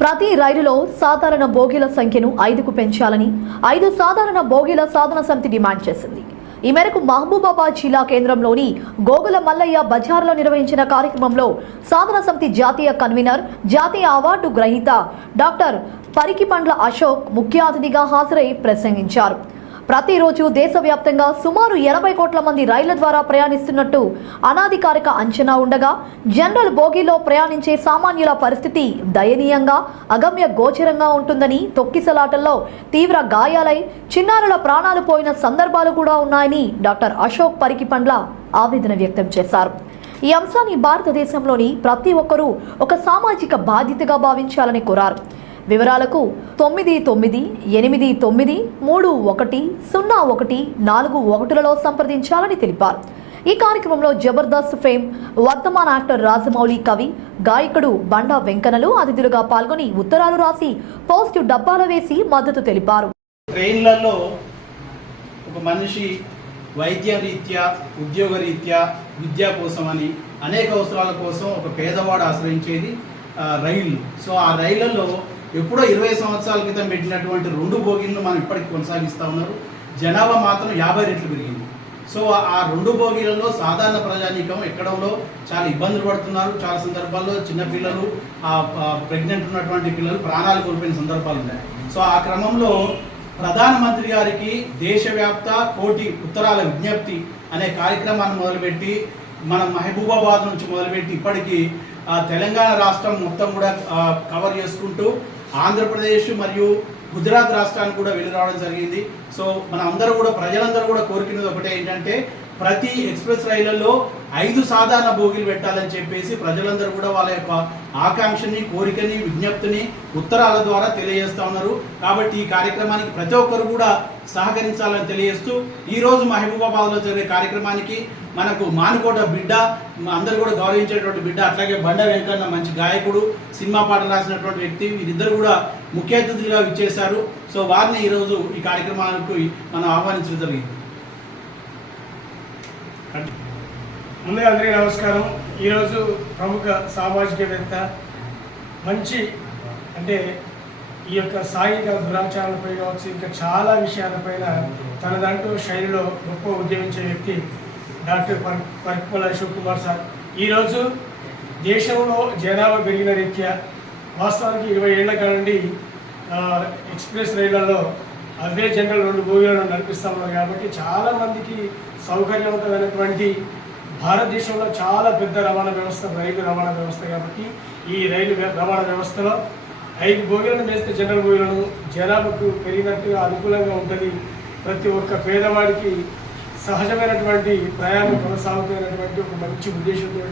ప్రతి రైలులో సాధారణ బోగీల సంఖ్యను 5కు పెంచాలని 5 సాధారణ బోగీల సాధన సమితి డిమాండ్ చేసింది. ఈ మేరకు మహబూబాబాద్ జిల్లా కేంద్రంలోని గోగుల మల్లయ్య బజార్లో నిర్వహించిన కార్యక్రమంలో సాధన సమితి జాతీయ కన్వీనర్, జాతీయ అవార్డు గ్రహీత డాక్టర్ పరికిపండ్ల అశోక్ ముఖ్య అతిథిగా హాజరై ప్రసంగించారు. ప్రతిరోజు దేశవ్యాప్తంగా సుమారు 80 కోట్ల మంది రైళ్ల ద్వారా ప్రయాణిస్తున్నట్టు అనాధికారిక అంచనా ఉండగా జనరల్ బోగీలో ప్రయాణించే సామాన్యుల పరిస్థితి దయనీయంగా, అగమ్య గోచరంగా ఉంటుందని, తొక్కిసలాటల్లో తీవ్ర గాయాలై చిన్నారుల ప్రాణాలు పోయిన సందర్భాలు కూడా ఉన్నాయని డాక్టర్ అశోక్ పరికిపండ్ల ఆవేదన వ్యక్తం చేశారు. ఈ అంశాన్ని భారతదేశంలోని ప్రతి ఒక్కరూ ఒక సామాజిక బాధ్యతగా భావించాలని కోరారు. వివరాలకు 9989310141లలో సంప్రదించాలని తెలిపారు. ఈ కార్యక్రమంలో జబర్దస్త్ ఫేమ్ వర్తమాన యాక్టర్ రాజమౌళి, కవి, గాయకుడు బండా వెంకన్నలు అతిథులుగా పాల్గొని ఉత్తరాలు రాసి పోస్టు డబ్బాల వేసి మద్దతు తెలిపారు. ట్రైన్లలో ఒక మనిషి వైద్య రీత్యా, ఉద్యోగ రీత్యా, విద్య కోసమని అనేక అవసరాల కోసం ఒక పేదవాడు ఆశ్రయించేది రైళ్లు. సో ఆ రైళ్లలో ఎప్పుడో 20 సంవత్సరాల క్రితం పెట్టినటువంటి 2 బోగీలను మనం ఇప్పటికి కొనసాగిస్తూ ఉన్నారు. జనాభా మాత్రం 50 రెట్లు పెరిగింది. సో ఆ 2 బోగీలలో సాధారణ ప్రజానీకం ఎక్కడంలో చాలా ఇబ్బందులు పడుతున్నారు. చాలా సందర్భాల్లో చిన్నపిల్లలు, ప్రెగ్నెంట్ ఉన్నటువంటి పిల్లలు ప్రాణాలు కోల్పోయిన సందర్భాలు ఉన్నాయి. సో ఆ క్రమంలో ప్రధానమంత్రి గారికి దేశవ్యాప్త కోటి ఉత్తరాల విజ్ఞప్తి అనే కార్యక్రమాన్ని మొదలుపెట్టి మన మహబూబాబాద్ నుంచి మొదలుపెట్టి ఇప్పటికీ తెలంగాణ రాష్ట్రం మొత్తం కూడా కవర్ చేసుకుంటూ ఆంధ్రప్రదేశ్ మరియు గుజరాత్ రాష్ట్రానికి కూడా వెళ్ళి రావడం జరిగింది. సో మన అందరూ కూడా, ప్రజలందరూ కూడా కోరుకునేది ఒకటే ఏంటంటే ప్రతి ఎక్స్ప్రెస్ రైళ్లలో 5 సాధారణ బోగీలు పెట్టాలని చెప్పేసి ప్రజలందరూ కూడా వాళ్ళ యొక్క ఆకాంక్షని, కోరికని, విజ్ఞప్తిని ఉత్తరాల ద్వారా తెలియజేస్తూ ఉన్నారు. కాబట్టి ఈ కార్యక్రమానికి ప్రతి ఒక్కరు కూడా సహకరించాలని తెలియజేస్తూ ఈరోజు మహబూబాబాద్లో జరిగే కార్యక్రమానికి మనకు మానుకోట బిడ్డ, అందరూ కూడా గౌరవించేటువంటి బిడ్డ, అట్లాగే బండ వెంకన్న మంచి గాయకుడు, సినిమా పాటలు రాసినటువంటి వ్యక్తి, వీరిద్దరు కూడా ముఖ్య అతిథులుగా విచ్చేశారు. సో వారిని ఈరోజు ఈ కార్యక్రమానికి మనం ఆహ్వానించడం జరిగింది. ముందుగా అందరికీ నమస్కారం. ఈరోజు ప్రముఖ సామాజికవేత్త, మంచి అంటే ఈ యొక్క సాంఘిక దురాచారాలపై కావచ్చు, ఇంకా చాలా విషయాలపైన తనదంటూ శైలిలో గొప్ప ఉద్యమించే వ్యక్తి డాక్టర్ పరికిపండ్ల అశోక్ కుమార్ సార్. ఈరోజు దేశంలో జనాభా పెరిగిన రీత్యా వాస్తవానికి 20 ఏళ్ల నుండి ఎక్స్ప్రెస్ రైళ్లలో అవే జనరల్ 2 బోగీలను నడిపిస్తూ ఉన్నారు. కాబట్టి చాలామందికి సౌకర్యవంతమైనటువంటి భారతదేశంలో చాలా పెద్ద రవాణా వ్యవస్థ రైలు రవాణా వ్యవస్థ. కాబట్టి ఈ రైలు రవాణా వ్యవస్థలో 5 బోగీలను వేస్తే జనరల్ బోగీలను జనాభాకు పెరిగినట్టుగా అనుకూలంగా ఉంటుంది. ప్రతి ఒక్క పేదవాడికి సహజమైనటువంటి ప్రయాణం కొనసాగుతున్నటువంటి ఒక మంచి ఉద్దేశంతో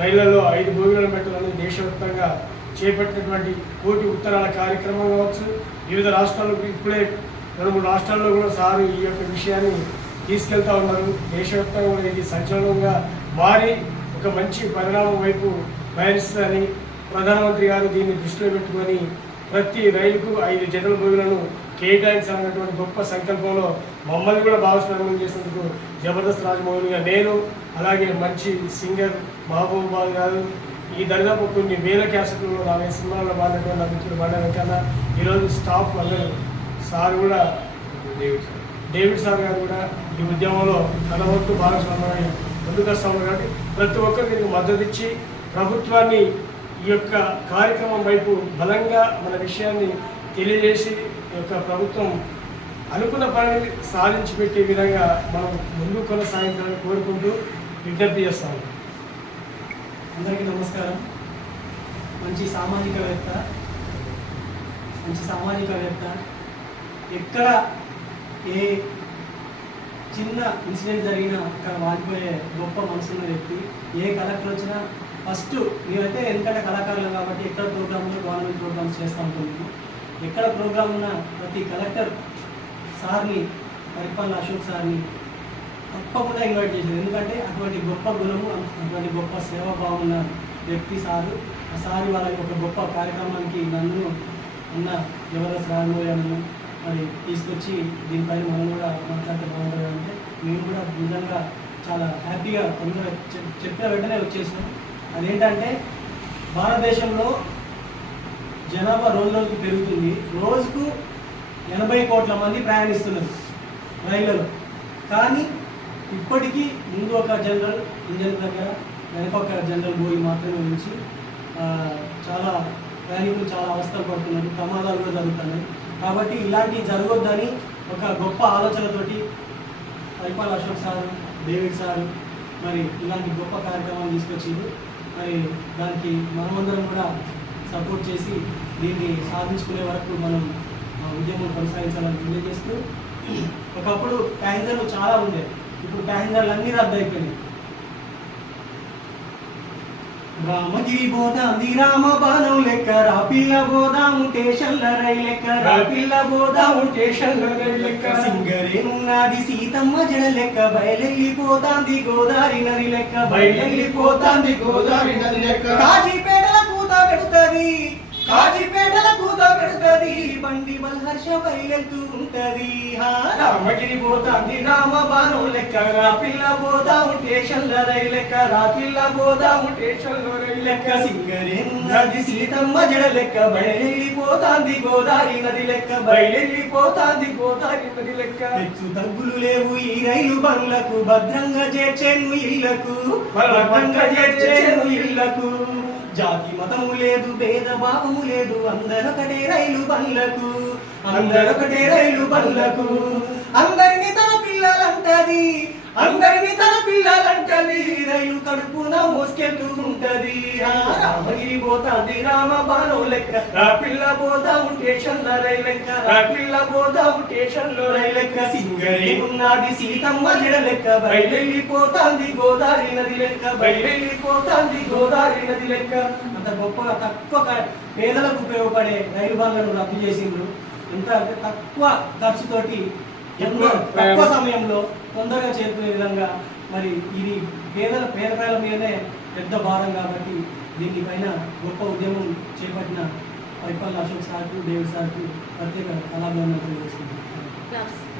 రైళ్లలో 5 బోగీలను పెట్టాలని దేశవ్యాప్తంగా చేపట్టినటువంటి కోటి ఉత్తరాల కార్యక్రమం కావచ్చు. వివిధ రాష్ట్రాల్లో ఇప్పుడే 2-3 రాష్ట్రాల్లో కూడా సారు ఈ యొక్క విషయాన్ని తీసుకెళ్తా ఉన్నారు. దేశవ్యాప్తంగా కూడా ఇది సంచలనంగా మారి ఒక మంచి పరిణామం వైపు పయనిస్తుందని ప్రధానమంత్రి గారు దీన్ని దృష్టిలో పెట్టుకొని ప్రతి రైలుకు 5 జనరల్ బోగీలను కేటాయించాలన్నటువంటి గొప్ప సంకల్పంలో మమ్మల్ని కూడా భాగస్వామ్యం చేసినందుకు జబర్దస్త్ రాజమౌళిగా నేను, అలాగే మంచి సింగర్ మహబూబాబాద్ గారు, ఈ దరిదాపు కొన్ని వేల క్యాసెట్లలో 40 సినిమాల్లో పాడినటువంటి మిత్రులు బండా వెంకన్న, ఈరోజు స్టాఫ్ అందరూ సార్ కూడా, డేవిడ్ సార్ గారు కూడా ఈ ఉద్యమంలో తన వంతు భాగస్వామ్యమై ముందుకు వస్తాము. కాబట్టి ప్రతి ఒక్కరు దీనికి మద్దతు ఇచ్చి ప్రభుత్వాన్ని ఈ యొక్క కార్యక్రమం వైపు బలంగా మన విషయాన్ని తెలియజేసి ఈ యొక్క ప్రభుత్వం అనుకున్న పనిని సాధించి పెట్టే విధంగా మనం ముందుకు కొనసాగించాలని కోరుకుంటూ విజ్ఞప్తి చేస్తాము. అందరికీ నమస్కారం. మంచి సామాజికవేత్త ఎక్కడ ఏ చిన్న ఇన్సిడెంట్ జరిగినా అక్కడ వాడిపోయే గొప్ప మనసున్న వ్యక్తి. ఏ కలెక్టర్ వచ్చినా ఫస్ట్ మేమైతే ఎందుకంటే కళాకారులు కాబట్టి ఎక్కడ ప్రోగ్రాంలో గవర్నమెంట్ ప్రోగ్రామ్స్ చేస్తూ ఉంటున్నాము. ఎక్కడ ప్రోగ్రామ్ ఉన్నా ప్రతి కలెక్టర్ సార్ని, పరికిపండ్ల అశోక్ సార్ని తప్పకుండా ఇన్వైట్ చేసేది. ఎందుకంటే అటువంటి గొప్ప గుణము, అటువంటి గొప్ప సేవాభావం ఉన్న వ్యక్తి సారు. ఆ సారి వాళ్ళకి ఒక గొప్ప కార్యక్రమానికి నన్ను ఉన్న జబర్దస్త్ రాజమౌళి మరి తీసుకొచ్చి దీనిపైన మనం కూడా మాట్లాడితే బాగుంటుంది. అంటే మేము కూడా నిజంగా చాలా హ్యాపీగా కొందరు చెప్పిన వెంటనే వచ్చేసినాం. అదేంటంటే భారతదేశంలో జనాభా రోజు రోజుకు పెరుగుతుంది. రోజుకు 80 కోట్ల మంది ప్రయాణిస్తున్నారు రైళ్లలో. కానీ ఇప్పటికీ ముందు ఒక జనరల్ ఇంజన్ దగ్గర వెనక ఒక జనరల్ బోగి మాత్రమే ఉంచి చాలా ప్రయాణికులు చాలా అవస్థలు పడుతున్నారు, ప్రమాదాలు కూడా జరుగుతున్నాయి. కాబట్టి ఇలాంటివి జరగొద్దని ఒక గొప్ప ఆలోచనతోటి పరిపాల అశోక్ సార్, డేవిడ్ సార్ మరి ఇలాంటి గొప్ప కార్యక్రమాలు తీసుకొచ్చింది. మరి దానికి మనమందరం కూడా సపోర్ట్ చేసి దీన్ని సాధించుకునే వరకు మనం ఉద్యమం కొనసాగించాలని తెలియజేస్తూ, ఒకప్పుడు ప్యాసింజర్లు చాలా ఉండేవి, ఇప్పుడు ప్యాసింజర్లు అన్నీ రద్దు అయిపోయినాయి. రామగిరి బోదాంది రామ బాణం లెక్క, రాపిల్ల బోదాము స్టేషన్ల రైలెక్క, రాపిల్ల బోదాము స్టేషన్ల రైలెక్క, సింగరేనున్నది సీతమ్మ జడ లెక్క, బయలెళ్ళిపోతాంది గోదావరి నది లెక్క, బయలెళ్ళిపోతాంది గోదావరి నది లెక్క, కాజీపేటల కూత పెడుతది, కాజీపేటల కూత పెడుతది, బండి బల్హర్ష బయలెళ్తూ ఉంటది. రామగిరి పోతాంది రామ బాణం లెక్క, రాపిల్ల బోదాము స్టేషన్ల రైలెక్క, రాపిల్ల బోదాము స్టేషన్ల రైలెక్క, సింగరేనున్నది సీతమ్మ జడ లెక్క, బయలెళ్ళిపోతాంది గోదావరి నది లెక్క, బయలెళ్ళిపోతాంది గోదావరి నది లెక్క, హెచ్చు తగ్గులు లేవు ఈ రైలు బండ్లకు, భద్రంగా చేర్చేను ఇళ్లకు, భద్రంగా చేర్చేను ఇళ్లకు, జాతి మతము లేదు భేదభావము లేదు, అందరొకటే రైలు బండ్లకు, అందరొకటే రైలు బండ్లకు, అందరిని తన పిల్లలంటది, అందరిని తన పిల్లలంటది, రైలు కడుపున మోసుకెళ్తూ ఉంటది. రామగిరి పోతాంది రామ బాణం లెక్క, రాపిల్ల పోదాము స్టేషన్ల రైలెక్క, రాపిల్ల పోదాము స్టేషన్లో రైలెక్క, సింగరేనున్నది సీతమ్మ జడ లెక్క, బయలెళ్ళిపోతాంది గోదావరి నది లెక్క, బయలెళ్ళిపోతాంది గోదావరి నది లెక్క. అంత గొప్పగా తక్కువ పేదలకు ఉపయోగపడే రైలు బండ్లను రద్దు చేసిండ్రు. ఎంత అంటే తక్కువ ఖర్చుతోటి ఎంతో తక్కువ సమయంలో తొందరగా చేరుకునే విధంగా. మరి ఇది పేద ప్రజల మీదనే పెద్ద భారం కాబట్టి దీనిపైన గొప్ప ఉద్యమం చేపట్టిన పరిపాలన అశోక్ సార్కు, డేవిడ్ సార్కు ప్రత్యేక కళాభివందనలు తెలియజేస్తున్నాను.